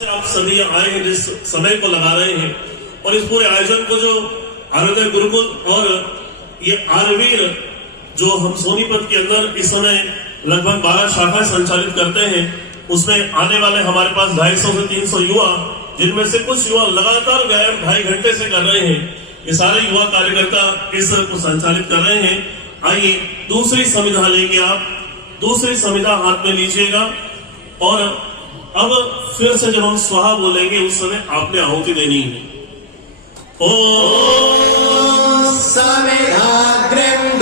आप सभी आए हैं, जिस समय को लगा रहे हैं और इस पूरे आयोजन को जो आरोग्य गुरुकुल और ये आरवीर जो हम सोनीपत के अंदर इस समय लगभग 12 शाखाएं संचालित करते हैं, उसमें आने वाले हमारे पास 250 से 300 युवा, जिनमें से कुछ युवा लगातार व्यायाम 2.5 घंटे से कर रहे हैं। ये सारे युवा कार्यकर्ता इस को संचालित कर रहे हैं। आइए दूसरी संविधा लेंगे, आप दूसरी संविधा हाथ में लीजिएगा और अब फिर से जब हम स्वाहा बोलेंगे उस समय आपने आहुति देनी है। ओम समिधाग्रिं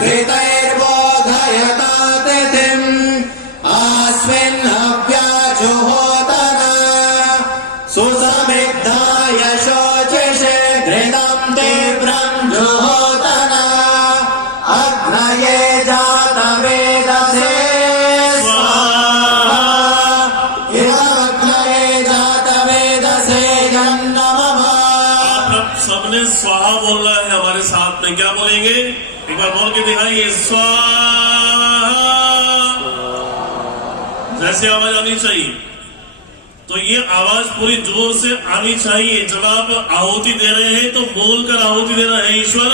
घृतैर्बोधयता तिथिम् अस्मिन् हव्याजुहोतन सुसमिद्धाय शोचिषे घृतं तीव्रं जुहोतन अग्नये जातवेदसे सबने स्वाहा बोलना है हमारे साथ में। क्या बोलेंगे? एक बार बोल के दिखाइए, स्वाहा। जैसे आवाज आनी चाहिए, तो ये आवाज पूरी जोर से आनी चाहिए। जब आप आहुति दे रहे हैं तो बोलकर आहुति देना है। ईश्वर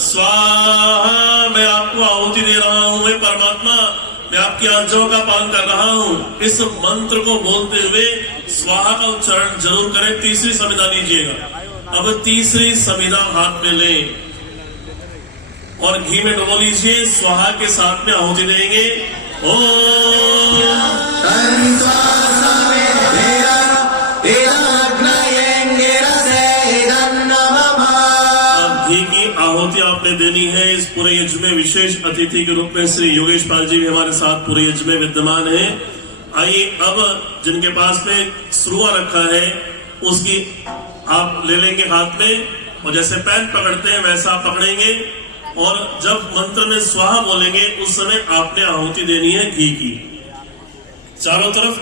स्वाहा, मैं आपको आहुति दे रहा हूं, मैं परमात्मा, मैं आपकी आज्ञाओं का पालन कर रहा हूं। इस मंत्र को बोलते हुए स्वाहा का उच्चारण जरूर करें। तीसरी संविधा लीजिएगा। अब तीसरी संविधा हाथ में लें और घी में डुबो लीजिए। स्वाहा के साथ में आहुति देंगे। घी की आहुति आपने देनी है। इस पूरे यज्ञ में विशेष अतिथि के रूप में श्री योगेश पाल जी भी हमारे साथ पूरे यज्ञ में विद्यमान है। आइए अब जिनके पास में श्रुआ रखा है उसकी आप ले लेंगे हाथ में और जैसे पैन पकड़ते हैं वैसा आप पकड़ेंगे और जब मंत्र में स्वाहा बोलेंगे उस समय आपने आहुति देनी है घी की। चारों तरफ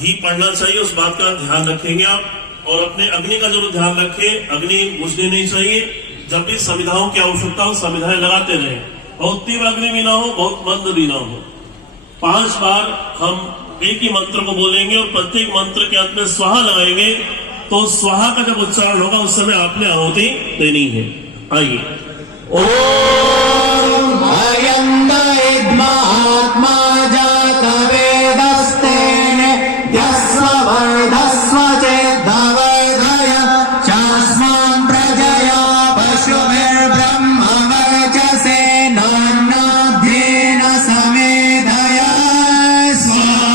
घी पड़ना चाहिए, उस बात का ध्यान रखेंगे आप। और अपने अग्नि का जरूर ध्यान रखें, अग्नि बुझनी नहीं चाहिए। जब भी संविधाओं की आवश्यकता हो संविधाएं लगाते रहें। बहुत तीव्र अग्नि भी ना हो, बहुत मंद भी ना हो। 5 बार हम एक ही मंत्र को बोलेंगे और प्रत्येक मंत्र के अंत में स्वाहा लगाएंगे। तो स्वाहा का जब उच्चारण होगा उस समय आपने आहुति देनी है। आइए, ओम महात्मा जातवेदस्तेन यस्वर्धस्व चेद्धवर्धय चास्मान् प्रजया पशुभिर्ब्रह्मवर्चसे नान्नाभ्येन समेधया स्वाहा।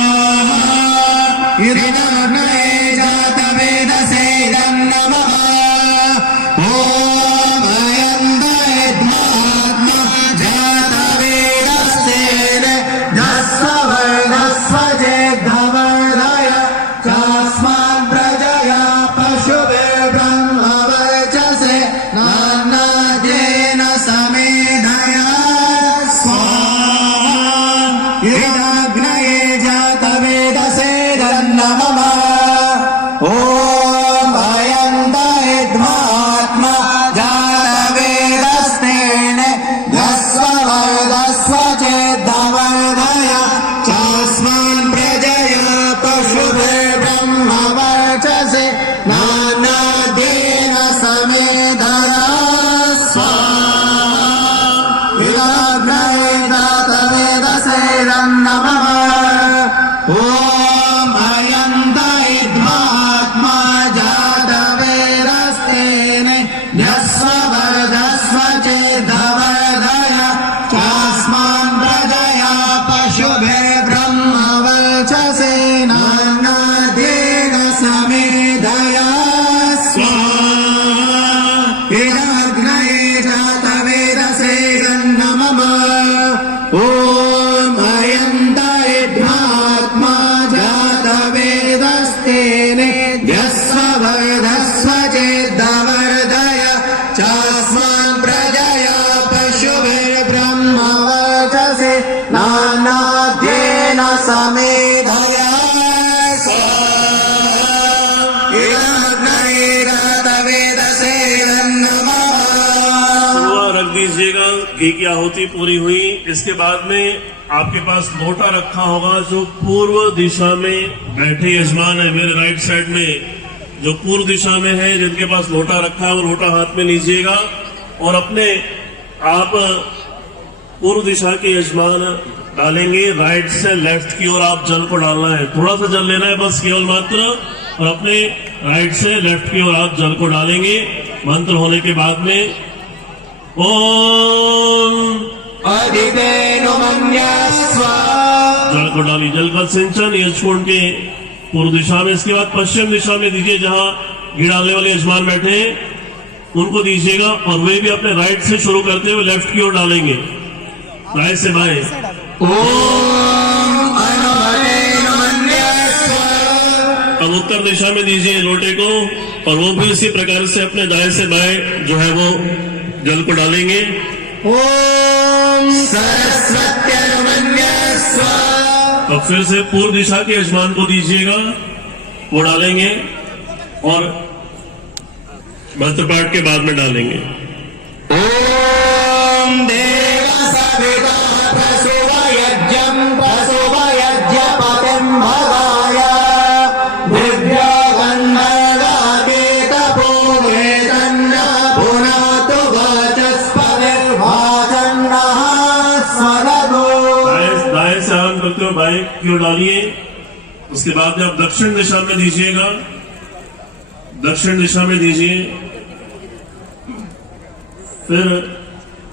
लीजिएगा। घी की आहुति पूरी हुई, इसके बाद में आपके पास लोटा रखा होगा। जो पूर्व दिशा में बैठे यजमान है मेरे राइट साइड में, जो पूर्व दिशा में है, जिनके पास लोटा रखा है वो लोटा हाथ में लीजिएगा और अपने आप पूर्व दिशा के यजमान डालेंगे। राइट से लेफ्ट की ओर आप जल को डालना है, थोड़ा सा जल लेना है बस, केवल मात्र। और अपने राइट से लेफ्ट की ओर आप जल को डालेंगे। मंत्र होने के बाद में ओम अधिदेनुमन्यस्व जल को डाली। जल का सिंचन यजकुंड के पूर्व दिशा में, इसके बाद पश्चिम दिशा में दीजिए, जहां घी डालने वाले यजमान बैठे हैं उनको दीजिएगा। और वे भी अपने राइट से शुरू करते हुए लेफ्ट की ओर डालेंगे, राइट से बाएं। ओम अनुमतेनुमन्यस्व अब उत्तर दिशा में दीजिए लोटे को, और वो भी इसी प्रकार से अपने दाएं से बाएं जो है वो जल को डालेंगे। ओम सरस्वत्यनुमन्यस्व और फिर से पूर्व दिशा के यजमान को दीजिएगा, वो डालेंगे और मंत्र पाठ के बाद में डालेंगे। ओम देव सविता प्रसुवयज्ञं प्रसुवयज्ञपतिं भगाय दिव्यगन्धर्वागीतपूगेतन्न पुनातु वचस्पतिर्भाजन्नः स्वरगो। दाएं से आरंभ करते हो, बाएं की ओर डालिए। उसके बाद में आप दक्षिण दिशा में दीजिएगा, दक्षिण दिशा में दीजिए, फिर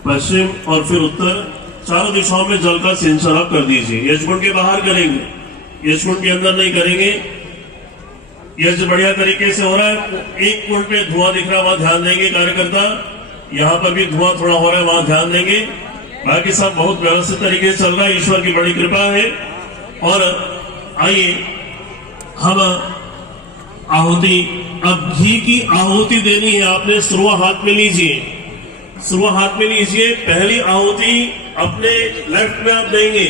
पश्चिम और फिर उत्तर, चारों दिशाओं में जल का सिंचन आप कर दीजिए। यजकुंड के बाहर करेंगे, यजकुंड के अंदर नहीं करेंगे। यज्ञ बढ़िया तरीके से हो रहा है। एक कुंड पे धुआं दिख रहा है, वहां ध्यान देंगे कार्यकर्ता। यहाँ पर भी धुआं थोड़ा हो रहा है, वहां ध्यान देंगे। बाकी सब बहुत व्यवस्थित तरीके से चल रहा है, ईश्वर की बड़ी कृपा है। और आइए हम आहुति, अब घी की आहुति देनी है। आपने सुरुआ हाथ में लीजिए, सुरुआ हाथ में लीजिए। पहली आहुति अपने लेफ्ट में आप देंगे,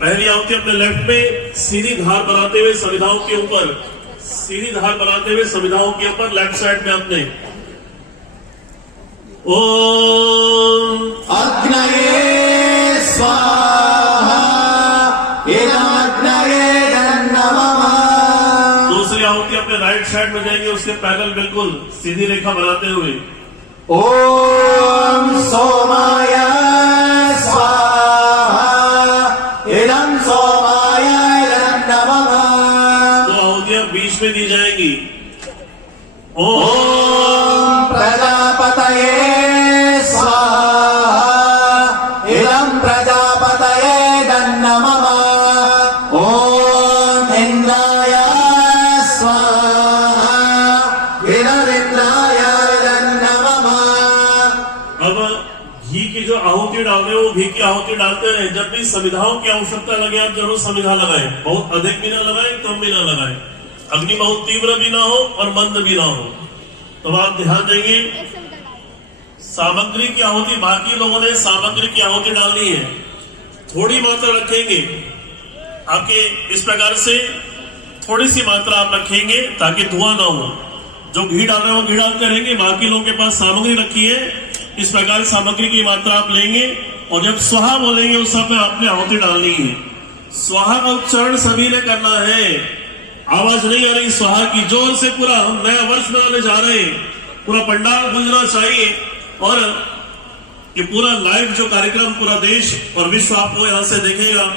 पहली आहुति अपने लेफ्ट में सीधी धार बनाते हुए संविधाओं के ऊपर, सीधी धार बनाते हुए संविधाओं के ऊपर लेफ्ट साइड में आपने ओम अग्नये स्वाहा इदमग्नये नमः। दूसरी आहुति अपने राइट साइड में जाएंगे, उसके पैरेलल बिल्कुल सीधी रेखा बनाते हुए ओम सोमाय स्वाहा इदं सोमाय नमः। दो आहुतियां बीच में दी जाएंगी। ओम ओम प्रजापतये स्वाहा इदं प्रजापतये नमः। ओम इंद्राय स्वाहा इदमिन्द्राय नमः। अब घी की जो आहुति डालते हैं वो घी की आहुति डालते रहे। जब भी संविधाओं की आवश्यकता लगे आप जरूर संविधा लगाएं, बहुत अधिक भी ना लगाएं, कम भी ना लगाएं। अग्नि बहुत तीव्र भी ना हो और मंद भी ना हो। तो आप ध्यान देंगे। सामग्री की आहुति, बाकी लोगों ने सामग्री की आहुति डालनी है, थोड़ी मात्रा रखेंगे। आपके इस प्रकार से थोड़ी सी मात्रा आप रखेंगे ताकि धुआं ना हो। जो घी डाल रहे हो घी डालते रहेंगे, बाकी लोगों के पास सामग्री रखी है। इस प्रकार सामग्री की मात्रा आप लेंगे और जब स्वाहा बोलेंगे उस समय आपने आहुति डालनी है। स्वाहा का उच्चारण सभी ने करना है, आवाज नहीं आ रही स्वाहा की। जोर से पूरा हम नया वर्ष मनाने जा रहे हैं, पूरा पंडाल गूंजना चाहिए। और ये पूरा लाइव जो कार्यक्रम पूरा देश और विश्व आपको यहां से देखेगा,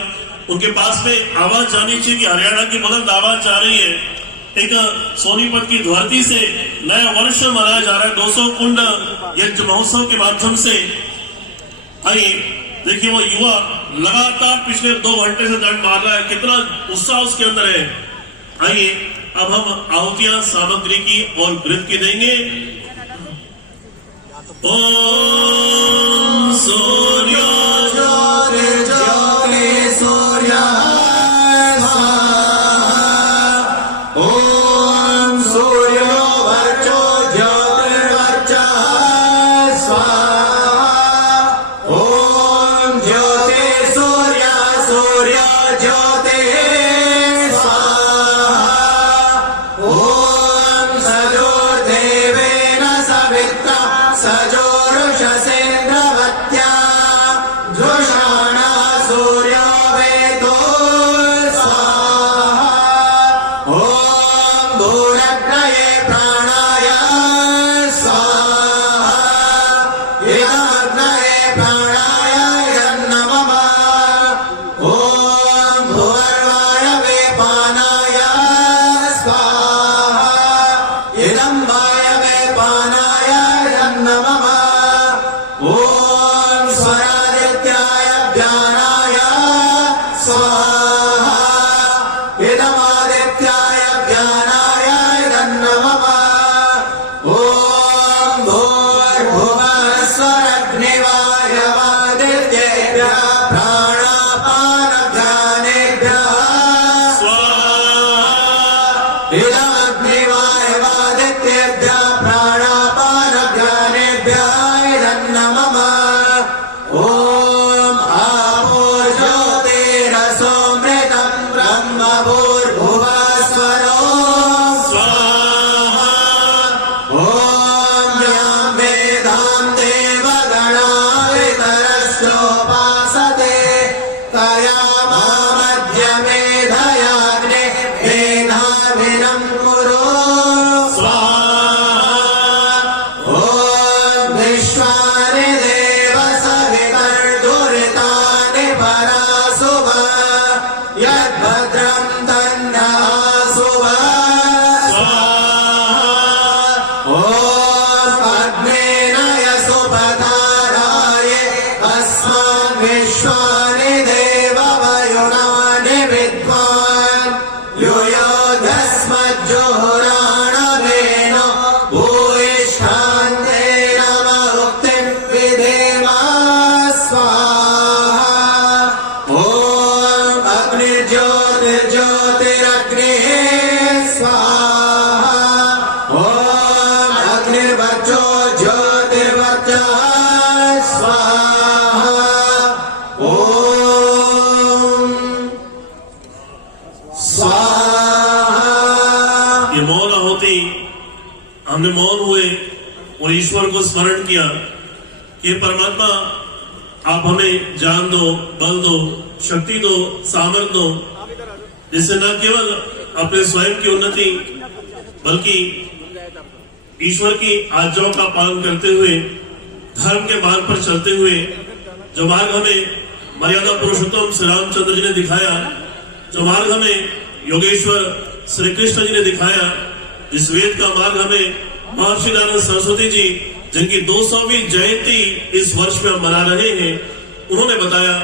उनके पास में आवाज जानी चाहिए कि हरियाणा की बुलंद आवाज जा रही है। एक सोनीपत की धरती से नया वर्ष मनाया जा रहा है 200 कुंड यज्ञ महोत्सव के माध्यम से। आइए देखिए, वो युवा लगातार पिछले 2 घंटे से दंड मार रहा है, कितना उत्साह उसके अंदर है। आइए अब हम आहुतियां सामग्री की और घृत की देंगे। ओम सूर्य ज्योतिर्ज्योति सूर्यः स्वाहा। ओम सूर्यो वर्चो ज्योतिर्वर्चः स्वाहा। ओम ज्योति सूर्य सूर्य ज्योतिः स्वाहा। ओम सजोर्देवेन सवित्रा सजोरुषसेन्द्रवत् इदमग्निवायवादित्येभ्यः प्राणापानज्ञानेभ्यः इदन्नमम ॐ आपो ज्योतिरसोमृतं ब्रह्म भूर्भुवस्वरो स्वाहा ॐ यां वेदां देवगणा वितरश्चोपासते तया मामध्यमेधयाग्ने मेधाविनं कुरु स्वाहा ॐ विश्वानि देव सवितर्दुरितानि परासुव यद्भद्रं तन्नासुव ॐ अग्नेनय सुपधाराय अस्मान् विश्वानि देव वयुनानि विद्वान् युयोधस्मज्जुहुराणवेन भूयिष्ठान्तेन मुक्तिं विधेम स्वाहा ॐ अग्निर्ज्योतिर्ज्योतिरग्निः स्वाहा ॐ अग्निर्वचो ज्योतिर्वचः स्वाहा ॐ स्वाहा ये मौन होती हमने मौन हुए और ईश्वर को स्मरण किया कि परमात्मा आप हमें जान दो, बल दो, शक्ति दो, सामर्थ्य दो, जिससे न केवल अपने स्वयं की उन्नति बल्कि ईश्वर की आज्ञाओं का पालन करते हुए धर्म के मार्ग पर चलते हुए जो मार्ग हमें मर्यादा पुरुषोत्तम श्री रामचंद्र जी ने दिखाया, जो मार्ग हमें योगेश्वर श्री कृष्ण जी ने दिखाया, जिस वेद का मार्ग हमें महर्षि नारायण सरस्वती जी जिनकी 200वीं जयंती इस वर्ष में हम मना रहे हैं, उन्होंने बताया,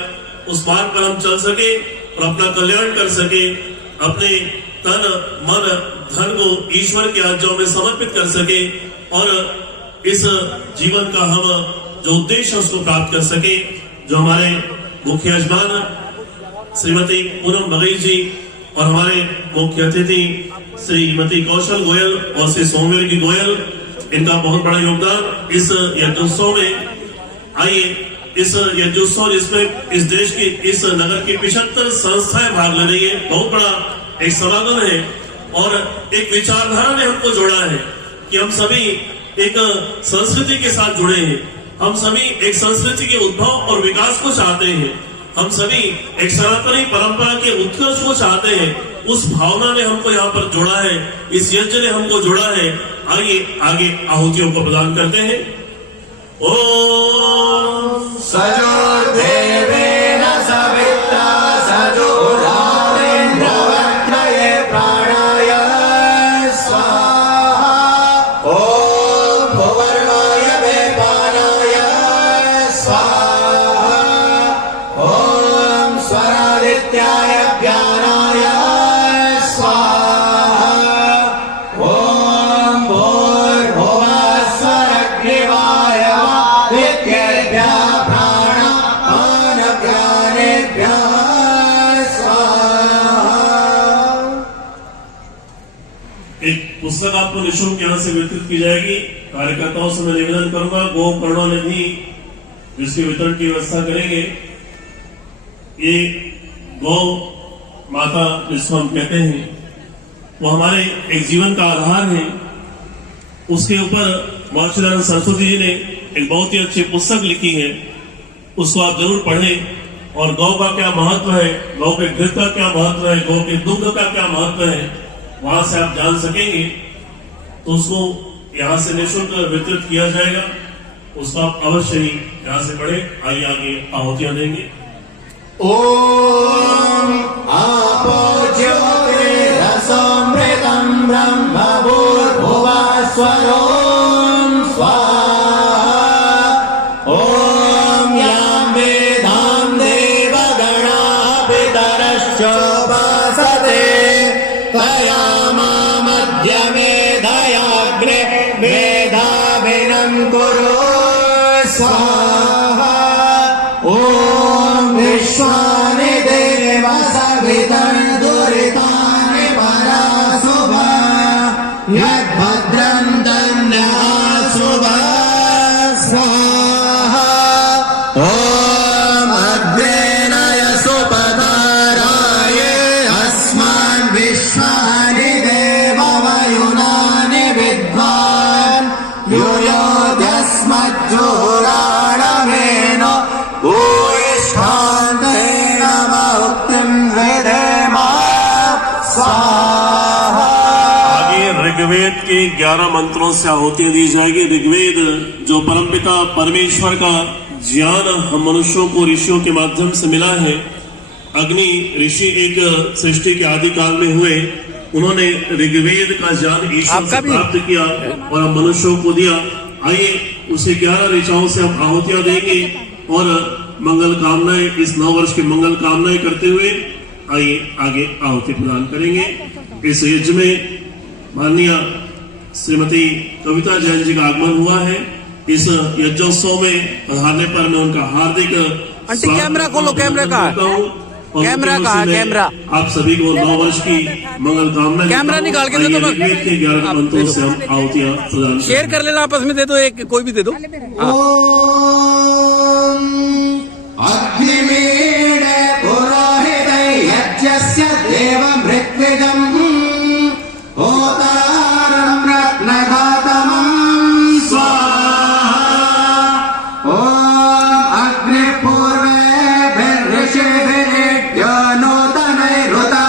उस मार्ग पर हम चल सके और अपना कल्याण कर सके, अपने तन मन धन को ईश्वर की आज्ञाओं में समर्पित कर सके और इस जीवन का हम जो उद्देश्य है उसको प्राप्त कर सके। जो हमारे मुख्य यजमान श्रीमती पूनम बघेल जी और हमारे मुख्य अतिथि श्रीमती कौशल गोयल और श्री सोमवीर की गोयल, इनका बहुत बड़ा योगदान इस यज्ञोत्सव में। आइए इस यज्ञोत्सव जिसमें इस देश की इस नगर की 75 संस्थाएं भाग ले रही है, बहुत बड़ा एक समागम है और एक विचारधारा ने हमको जोड़ा है कि हम सभी एक संस्कृति के साथ जुड़े हैं, हम सभी एक संस्कृति के उद्भव और विकास को चाहते हैं, हम सभी एक सनातनी परंपरा के उत्कर्ष को चाहते हैं। उस भावना ने हमको यहाँ पर जोड़ा है, इस यज्ञ ने हमको जोड़ा है। आइए आगे आहुतियों को प्रदान करते हैं। ओम सजोर्देवेन सवित्रा सजोरात्रिन्द्रवर्णये प्राणाय स्वाहा ॐ भुवर्णाय वेपानाय स्वाहा ॐ स्वरादित्याय ज्ञानाय स्वाहा ॐ भूर्भुवस्वरग्निवायवादित्येभ्यः प्राणापानज्ञानेभ्यः स्वाहा। एक पुस्तक आपको निःशुल्क यहाँ से वितरित की जाएगी। कार्यकर्ताओं से मैं निवेदन करूंगा, गो करुणानिधि जिसके वितरण की व्यवस्था करेंगे। ये गौ माता जिसको हम कहते हैं, वो हमारे एक जीवन का आधार है। उसके ऊपर महर्षि नारायण सरस्वती जी ने एक बहुत ही अच्छी पुस्तक लिखी है, उसको आप जरूर पढ़ें। और गौ का क्या महत्व है, गौ के घृत का क्या महत्व है, गौ के दुग्ध का क्या महत्व है, वहां से आप जान सकेंगे। तो उसको यहाँ से निःशुल्क वितरित किया जाएगा, उसको आप अवश्य ही यहाँ से पढ़े। आइए आगे आहुतियां देंगे। ॐ आपो ज्योतिरसोमृतं ब्रह्म भूर्भुवस्वरो स्वाहा ॐ यां वेदां देवगणा पितरश्चोपासते तया मामध्यमेधयाग्रे मेधाविनं कुरु स्वाहा ॐ विश्वानि देव सवितर्दुरितानि परासुभ यद्भद्रं तन्नःशुभः स्वाहा ॐ अग्नेय सुपदाराय अस्मान् विश्वानि देववयुनानि विद्वान् यूयोऽस्मज्जोराणमेन भूयिष्ठान्तेन मुक्तिं विधेम स्वाहा। आगे ऋग्वेद के 11 मंत्रों से आहुतियां दी जाएगी। ऋग्वेद जो परमपिता परमेश्वर का ज्ञान हम मनुष्यों को ऋषियों के माध्यम से मिला है। अग्नि ऋषि एक सृष्टि के आदि काल में हुए, उन्होंने ऋग्वेद का ज्ञान ईश्वर से प्राप्त किया और हम मनुष्यों को दिया। आइए उसे 11 ऋचाओं से हम आहुतियां देंगे और मंगल कामनाएं, इस नव वर्ष की मंगल कामनाएं करते हुए आइए आगे आहुति प्रदान करेंगे। इस यज्ञ में माननीय श्रीमती कविता जैन जी का आगमन हुआ है। इस यज्ञोत्सव में पधारने पर मैं उनका हार्दिक आंटी कैमरा खोलो, कैमरा का कैमरा कहा, कैमरा आप सभी को नव वर्ष की मंगल कामना। कैमरा निकाल के दे दो, ऋग्वेद के 11 मंत्रों से हम आहुतियां प्रदान शेयर कर लेना आपस में, दे दो, एक कोई भी दे दो। हाँ। ॐ अग्निमीडे पुरोहिते यज्ञस्य देवमृत्विजम् होतारं रत्नघातमं स्वाहा। ॐ अग्निपूर्वेभिर्ऋषिभिरिड्यो नूतनैरुता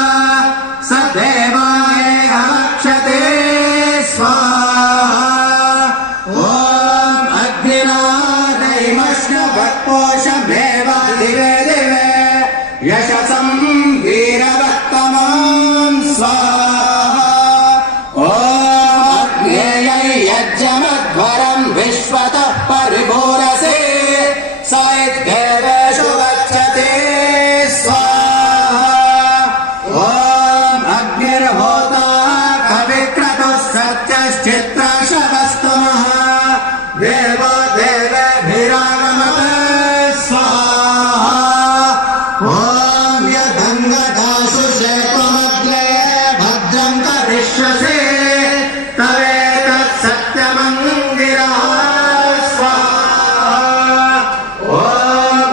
स देवाय अवक्षते स्वाहा। ॐ अग्निनादैमश्नवत्पोषमेव दिवे दिवे यशसं वीरवत्तमं स्वाहा। ॐ अग्नेयै यज्ञमध्वरं विश्वतः परिभूरसे स इद्देवेषु गच्छते स्वाहा। ॐ अग्निर्होता कविक्रतुः सत्यश्चित्रशवस्तमः देवो देवेभिरागमते स्वाहा। ॐ यदङ्गदाशु शेत्वमग्नये भद्रं करिष्यसे तवेतत् सत्यमङ्गिरः स्वाहा। ॐ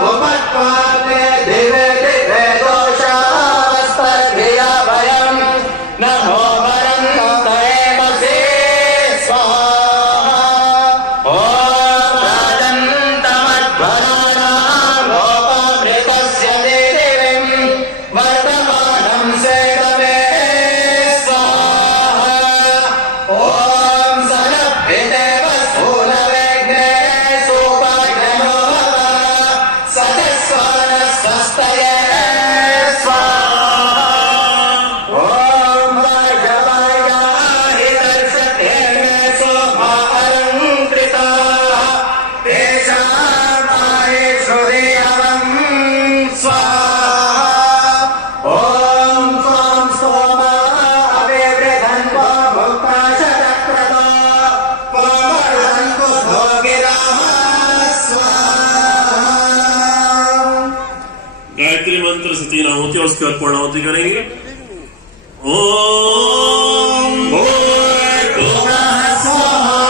उपत्पाते दिवे दिवे दोषास्पर्धियाभयं नमो वरन्तयेमसे स्वाहा। ॐ राजन्तमध्वराणां लोपामृतस्य देवीं वर्तमानं सेतवे स्वाहा। ॐ सनभ्यदेवसूनवेग्ने सोपाग्नमो सतस्वानस्वस्तये स्वाहा। ॐ वायवायाहितर्षतेन शोभा अलङ्कृताः तेषाम् आयुषु देवं स्वाहा। ॐ त्वां स्तोमा अभिवृधन्तो भुक्ता शतक्रतो त्वमर्हन्तु भोगिनः स्वाहा। गायत्री मंत्र से 3 आहुति और उसके बाद पूर्णाहुति करेंगे। ओम भूर्भुवः स्वाहा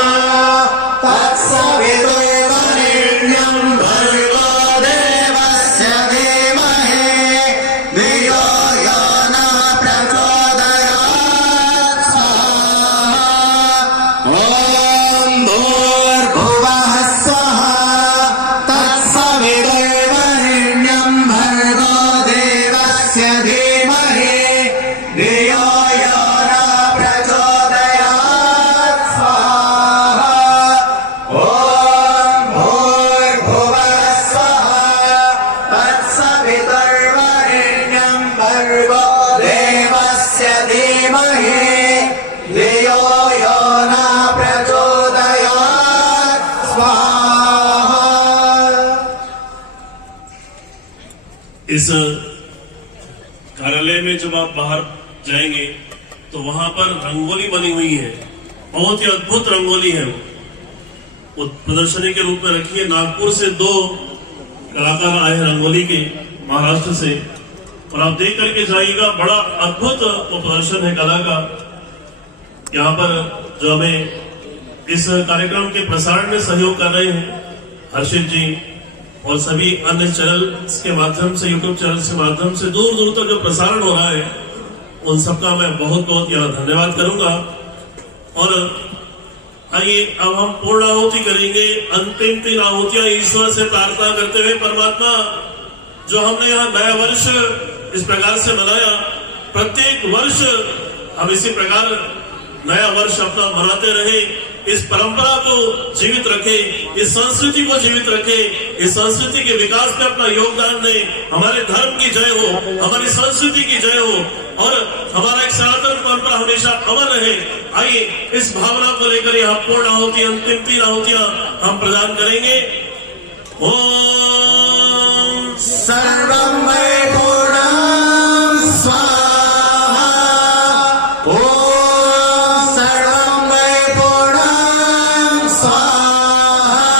तत्सवितुर्वरेण्यं भर्गो देवस्य धीमहि धियो यो नः प्रचोदयात् स्वाहा। ॐ भूर्भुवः स्वाहा तत्सवितुर्वरेण्यं भर्गो देवस्य धीमहि धियो यो नः प्रचोदयात् स्वाहा। ॐ भूर्भुवः स्वाहा तत्सवितुर्वरेण्यं भर्गो देवस्य धीमहि धियो यो नः प्रचोदयात् स्वाहा। इस कार्यालय में जब आप बाहर जाएंगे तो वहां पर रंगोली बनी हुई है, बहुत ही अद्भुत रंगोली है। वो प्रदर्शनी के रूप में रखी है। नागपुर से 2 कलाकार आए हैं रंगोली के, महाराष्ट्र से, और आप देख करके जाइएगा, बड़ा अद्भुत वो प्रदर्शन है कला का। यहाँ पर जो हमें इस कार्यक्रम के प्रसारण में सहयोग कर रहे हैं हर्षित जी और सभी अन्य चैनल के माध्यम से, यूट्यूब चैनल के माध्यम से दूर दूर तक जो प्रसारण हो रहा है, उन सबका मैं बहुत बहुत यहाँ धन्यवाद करूंगा। और आइए अब हम पूर्ण आहुति करेंगे। अंतिम 3 आहुतियां ईश्वर से प्रार्थना करते हुए, परमात्मा जो हमने यहाँ नया वर्ष इस प्रकार से मनाया, प्रत्येक वर्ष हम इसी प्रकार नया वर्ष अपना मनाते रहे, इस परंपरा को जीवित रखे, इस संस्कृति को जीवित रखे, इस संस्कृति के विकास में अपना योगदान दे। हमारे धर्म की जय हो, हमारी संस्कृति की जय हो और हमारा एक सनातन परंपरा हमेशा अमर रहे। आइए इस भावना को लेकर यहाँ पूर्ण आहुति, अंतिम 3 आहुतियां हम प्रदान करेंगे। ओम सर्वं मयि पूर्णं स्वाहा। ओम सर्वं मयि पूर्णं स्वाहा।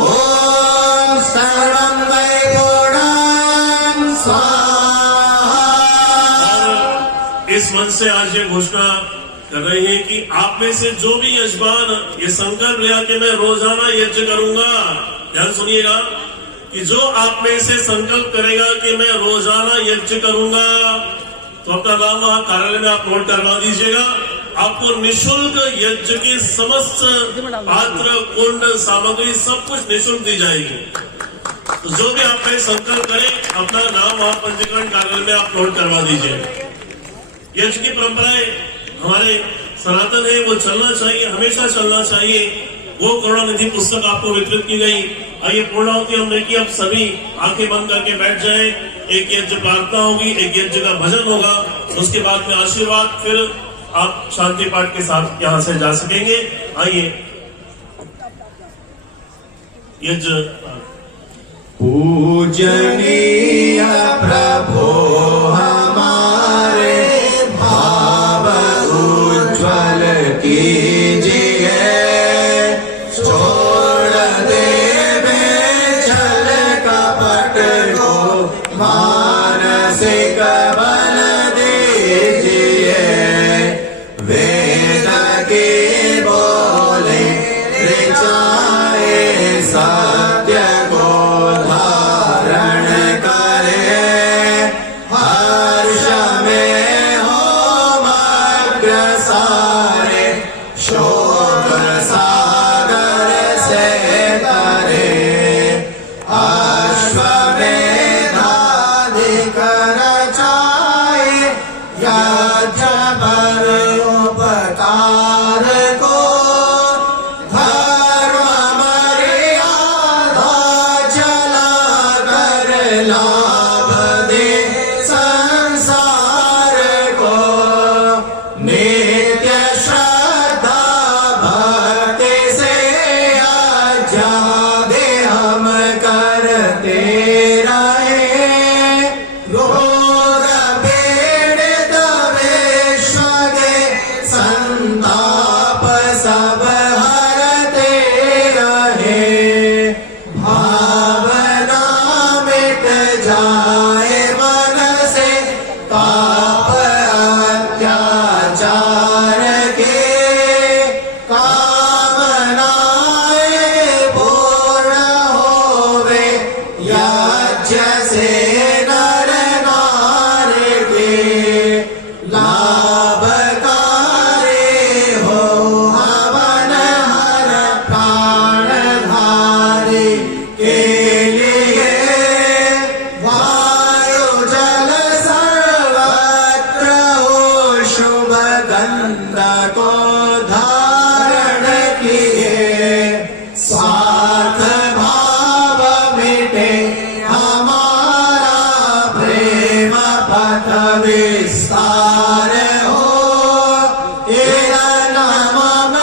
ओम सर्वं मयि पूर्णं स्वाहा। इस मंच से आज ये घोषणा कर रहे हैं कि आप में से जो भी यजमान ये संकल्प लिया कि मैं रोजाना यज्ञ करूंगा, ध्यान सुनिएगा, कि जो आप में से संकल्प करेगा कि मैं रोजाना यज्ञ करूंगा, तो अपना नाम वहां कार्यालय में आप नोट करवा दीजिएगा। आपको निःशुल्क यज्ञ के समस्त पात्र, कुंड, सामग्री सब कुछ निःशुल्क दी जाएगी। तो जो भी आप में संकल्प करे, अपना नाम वहां पंजीकरण कार्यालय में आप नोट करवा दीजिए। यज्ञ की परंपराएं हमारे सनातन है, वो चलना चाहिए, हमेशा चलना चाहिए। वो करुणानिधि पुस्तक आपको वितरित की गई। आइए पूर्णाहुति हमने की, अब सभी आंखें बंद करके बैठ जाएं। एक यज्ञ प्रार्थना होगी, एक यज्ञ का भजन होगा, उसके बाद में आशीर्वाद, फिर आप शांति पाठ के साथ यहां से जा सकेंगे। आइए यज्ञ। पूजनीय प्रभो हमारे भाव उज्ज्वल कीजिए। छोड़ देवे छल कपट को, मानसिक बल दीजिए। वेद के बोले ऋचाए, सत्य को धारण करे। हर्ष में हो अग्रसारे, शोक सागर से तरे। अश्वमेधाधिक रचाए, यज्ञ पर उपकार को। धर्म मर्यादा चला कर लाभ दे संसार को। नित्य श्रद्धा भक्ति से आज्ञा हम करते रहे। रोग पीड़ित विश्व के संताप सब हरते रहे। भावना मिट जाए मन से, पाप अत्याचार के। कामनाएं पूर्ण होवे, यज्ञ से नर नारी के। लाभकारी हो हवन हर प्राणधारी के लिए। वायु जल सर्वत्र हो, शुभ गंध को धारण किए। स्वार्थ भाव मिटे हमारा, प्रेम पथ विस्तार हो। इदं मम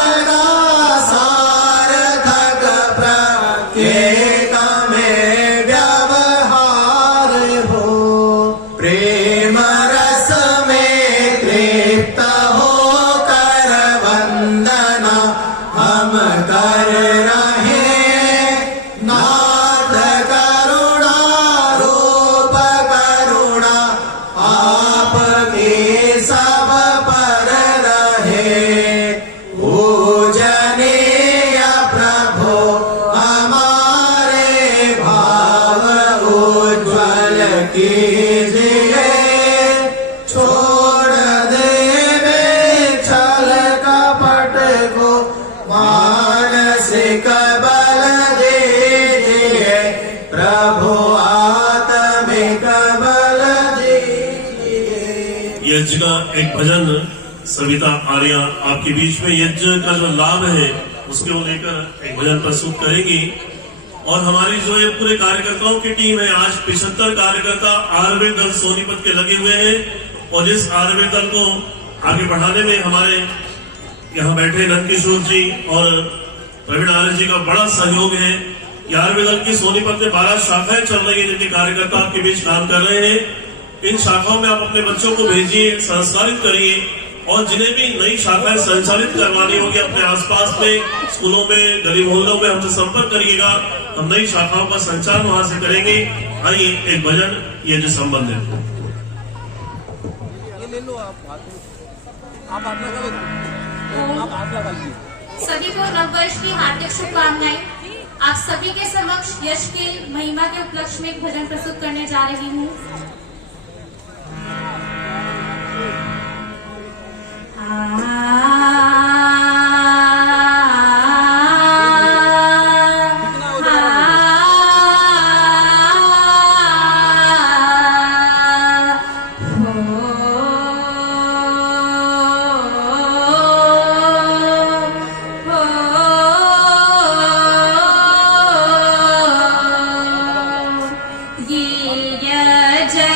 सार्थक प्रत्येक में व्यवहार हो। प्रेम रस में तृप्त हो कर यज्ञ का एक भजन सविता आर्या आपके बीच में यज्ञ का जो लाभ है उसको लेकर एक भजन प्रस्तुत करेगी। और हमारी जो ये पूरे कार्यकर्ताओं की टीम है, आज 75 कार्यकर्ता आयुर्वेद दल सोनीपत के लगे हुए हैं और इस आयुर्वेद दल को आगे बढ़ाने में हमारे यहाँ बैठे नंदकिशोर जी और प्रवीण आर्य जी का बड़ा सहयोग है। आयुर्वेद दल की सोनीपत में 12 शाखाएं चल रही है जिनके कार्यकर्ता आपके बीच काम कर रहे हैं। इन शाखाओं में आप अपने बच्चों को भेजिए, संस्कारित करिए और जिन्हें भी नई शाखाएं संचालित करवानी होगी अपने आसपास में स्कूलों में, गली मोहल्लों में हमसे संपर्क करिएगा। हम नई शाखाओं का संचार वहां से करेंगे। आइए एक भजन ये जो संबंध है। ये ले लो आप हाथ लगा लो, आप हाथ लगा लीजिए। सभी को नववर्ष की हार्दिक शुभकामनाएं। आप सभी के समक्ष यश की महिमा के उपलक्ष्य में एक भजन प्रस्तुत करने जा रही हूँ। ये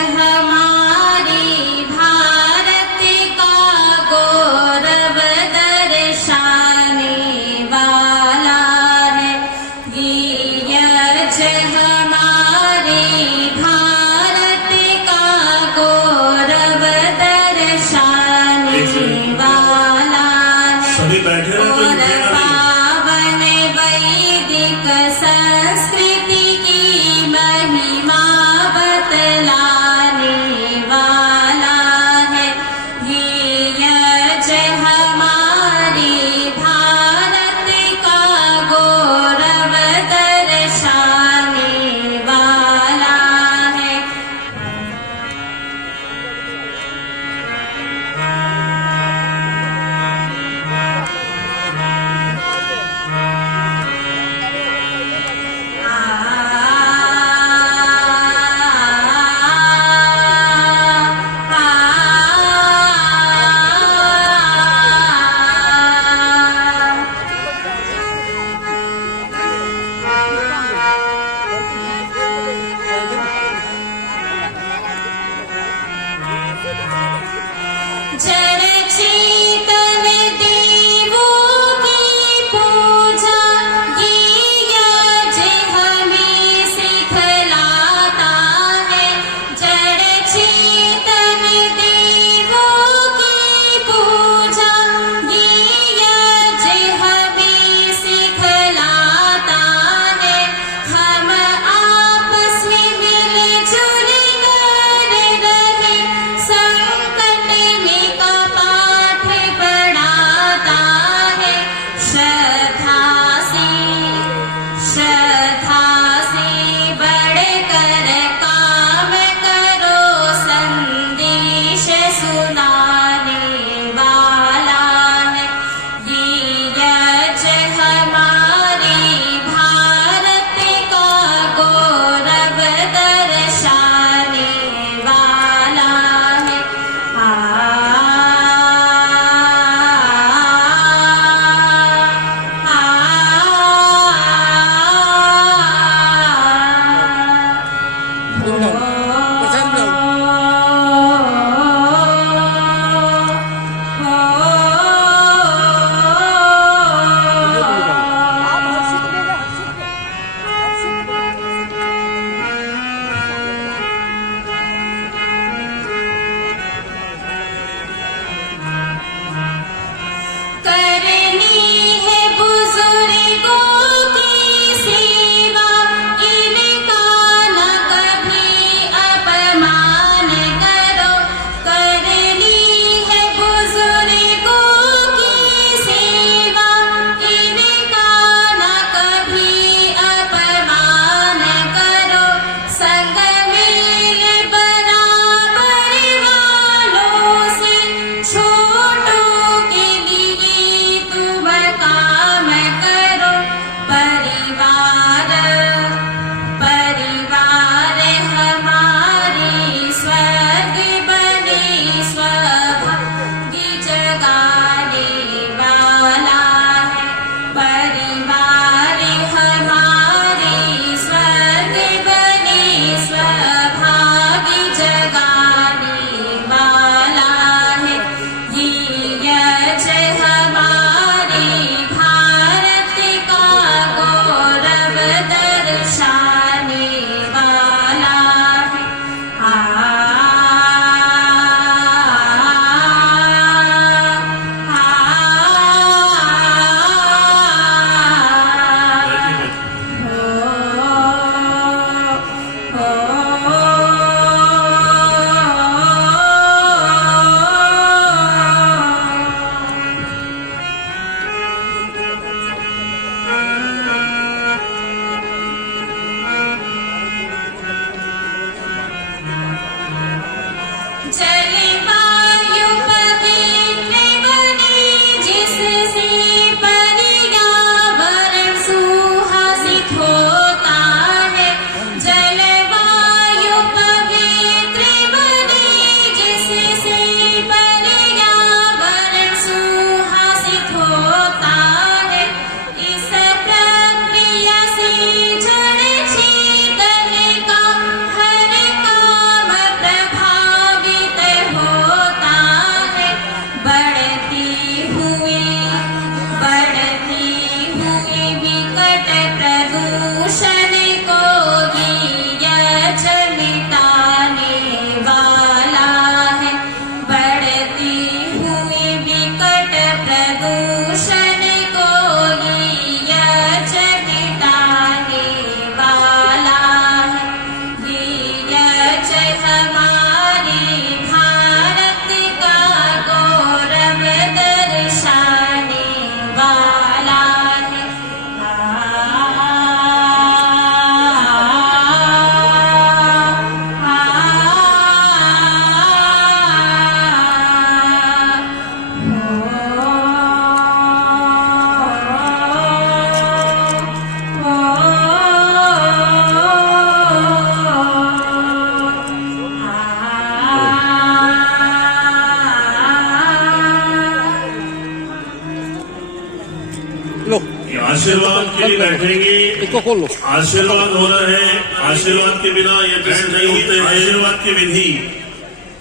लो ये आशीर्वाद के लिए बैठेंगे। इसको खोल लो। आशीर्वाद हो रहे हैं, आशीर्वाद के बिना ये जैसे नहीं होते हैं। आशीर्वाद की विधि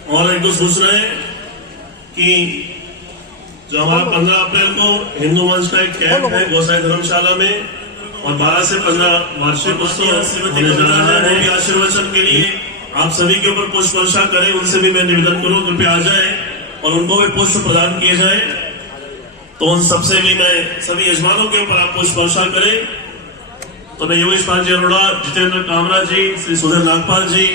और एक दो सूचना है कि जो हमारा 15 अप्रैल को हिंदू मंच का एक कैंप है गोसाई धर्मशाला में और 12 से 15 वार्षिक उत्सव होने जा रहा है। आशीर्वचन के लिए आप सभी के ऊपर पुष्प वर्षा करें, उनसे भी मैं निवेदन करूं कृपया आ जाए और उनको भी पुष्प प्रदान किए जाए। तो उन सबसे भी मैं सभी यजमानों के ऊपर आप पुष्प वर्षा करें। तो मैं योगेश पाल जी अरोड़ा, जितेंद्र कामरा जी, श्री सुधीर नागपाल जी,